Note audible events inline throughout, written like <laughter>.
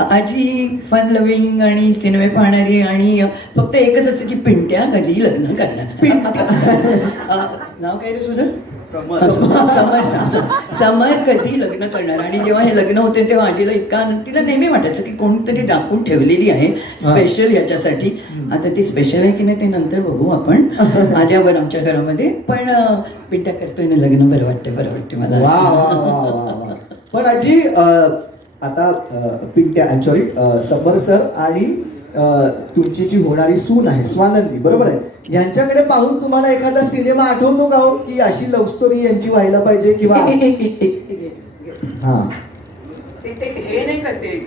आजी fun loving आणि सिनेमे पाहणारी आणि फक्त एकच असतं की पिंट्या कधी लग्न करणार. नाव काय रे तुझं? समर. कधी लग्न करणार. आणि जेव्हा हे लग्न होते तेव्हा आजीला इतका आनंद तिला नेहमी वाटायचं की कोणतरी डाकून ठेवलेली आहे स्पेशल याच्यासाठी. आता ती स्पेशल आहे की नाही ते नंतर बघू आपण. <laughs> आल्यावर आमच्या घरामध्ये. पण पिंट्या करतोय ना लग्न बरं वाटतं बरं वाटतं मला पण आजी आता Pintya I sorry Samar sir आणि तुमची जी होणारी सून आहे स्वानंदी बरोबर आहे? यांच्याकडे पाहून तुम्हाला एखादा सिनेमा आठवतो का हो? की अशी लव्ह स्टोरी यांची व्हायला पाहिजे किंवा <laughs> हा. हे नाही करते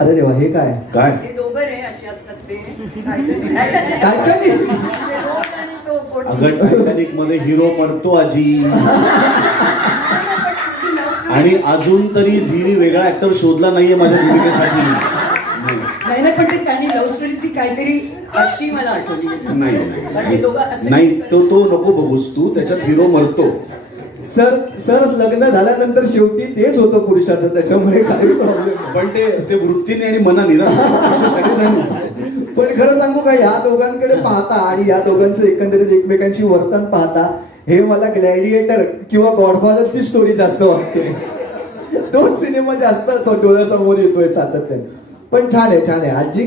अरे देवा हे काय? काय? हे टायटॅनिक <laughs> मध्ये हिरो मरतो आजी. <laughs> आणि अजून तरी झीनी वेगळा ऍक्टर शोधला नाहीये माझ्या भूमिकेसाठी. नाही. पण ते त्यांनी लव्ह स्टोरी ती काहीतरी अशी मला आठवली. नाही पण हे दोघं असं नाही तो तो नको बघूस तू. त्याच्यात हिरो मरतो. सर सर लग्न झाल्यानंतर शेवटी तेच होतं पुरुषाचं. त्याच्यामुळे काही प्रॉब्लेम पण ते ते वृत्तीने आणि मनाने ना. कशासाठी नाही पण खरं सांगू का या दोघांकडे पाहता आणि या दोघांचं एकंदरीत एकमेकांशी वर्तन पाहता हे मला ग्लॅडिएटर किंवा गॉडफादरची स्टोरी जास्त वाटते. दोन सिनेमा जास्त डोळ्यासमोर येतोय सातत्याने. पण छान आहे छान आहे. आजी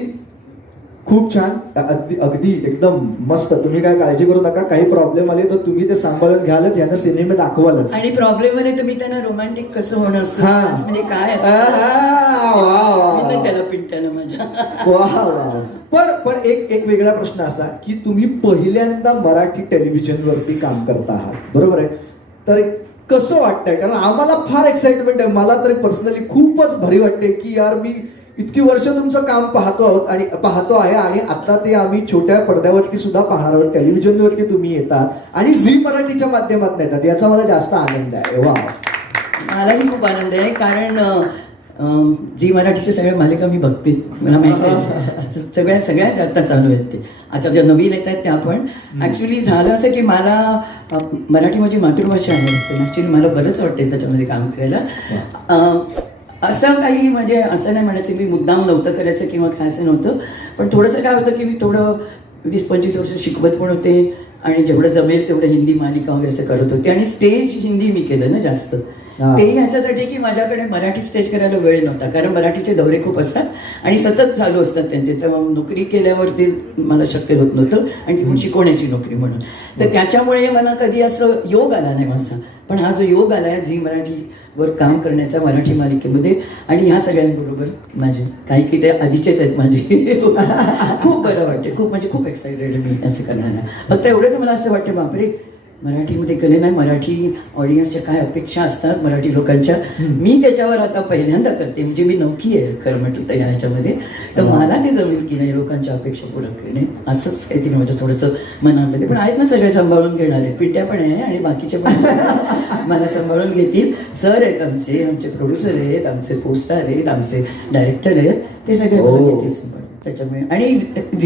खूप छान. अगदी अगदी एकदम मस्त. तुम्ही काय काळजी करू नका. काही प्रॉब्लेम आले तर तुम्ही ते सांभाळून घ्यालच. यांना सिनेमे दाखवालच. आणि प्रॉब्लेममध्ये तुम्ही त्यांना रोमॅन्टिक कसं होणं. म्हणजे काय आहा, वा, वा, असतं वा. त्याला पिंट्यानं माझ्या वा वा पण पण एक एक वेगळा प्रश्न असा की तुम्ही पहिल्यांदा मराठी टेलिव्हिजनवरती काम करता आहात बरोबर आहे? तर कसं वाटतंय? कारण आम्हाला फार एक्साइटमेंट आहे. मला तरी पर्सनली खूपच भारी वाटते की यार मी इतकी वर्ष तुमचं काम पाहतो आहोत आणि पाहतो आहे आणि आता ते आम्ही छोट्या पडद्यावरती सुद्धा पाहणार आहोत. टेलिव्हिजनवरती तुम्ही येतात आणि झी मराठीच्या माध्यमातून येतात. याचा मला जास्त आनंद आहे. वा मलाही खूप आनंद आहे. कारण झी मराठीच्या सगळ्या मालिका मी बघते. मला माहिती आहे. सगळ्या सगळ्यात आता चालू आहेत ते. आता ज्या नवीन येत आहेत त्या पण. ऍक्च्युली झालं असं की मला मराठी माझी मातृभाषा आहे. ऍक्च्युली मला बरंच वाटते त्याच्यामध्ये काम करायला. असं काही म्हणजे असं नाही म्हणायचं की मी मुद्दाम नव्हतं करायचं किंवा काय असं नव्हतं. पण थोडंसं काय होतं की मी थोडं वीस पंचवीस वर्ष शिकवत पण होते. आणि जेवढं जमेल तेवढं हिंदी मालिका वगैरे असं करत होते. आणि स्टेज हिंदी मी केलं ना जास्त. हा. ते ह्याच्यासाठी की माझ्याकडे मराठी स्टेज करायला वेळ नव्हता. कारण मराठीचे दौरे खूप असतात आणि सतत चालू असतात त्यांचे. तर नोकरी केल्यावरती मला शक्य होत नव्हतं आणि ती शिकवण्याची नोकरी म्हणून. तर त्याच्यामुळे मला कधी असं योग आला नाही माझा. पण हा जो योग आला आहे झी मराठीवर काम करण्याचा मराठी मालिकेमध्ये आणि ह्या सगळ्यांबरोबर माझे काही की ते आधीचेच आहेत माझे. <laughs> खूप बरं वाटते. खूप म्हणजे खूप एक्साइटेड मी याचं करणार फक्त एवढंच मला असं वाटतं बापरे मराठीमध्ये कले नाही मराठी ऑडियन्सच्या काय अपेक्षा असतात मराठी लोकांच्या? मी त्याच्यावर आता पहिल्यांदा करते. म्हणजे मी नौकी आहे खरं म्हटलं तर ह्याच्यामध्ये. तर मला ते जमेल की नाही लोकांच्या अपेक्षा पूर्ण करणे असंच काहीतरी म्हणजे थोडंसं मनामध्ये. पण आहेत ना सगळे सांभाळून घेणारे. पिट्या पण आहे आणि बाकीचे पण मला सांभाळून घेतील. सर आहेत आमचे आमचे प्रोड्युसर आहेत आमचे पोस्टर आहेत आमचे डायरेक्टर आहेत. ते सगळे मला हो. घेतील सांभाळून. त्याच्यामुळे आणि म-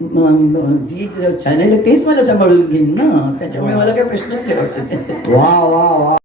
जी चॅनल तेच मला सांभाळून घेईन ना? त्याच्यामुळे मला काही प्रश्नच नाही वाटत. वा वा वा.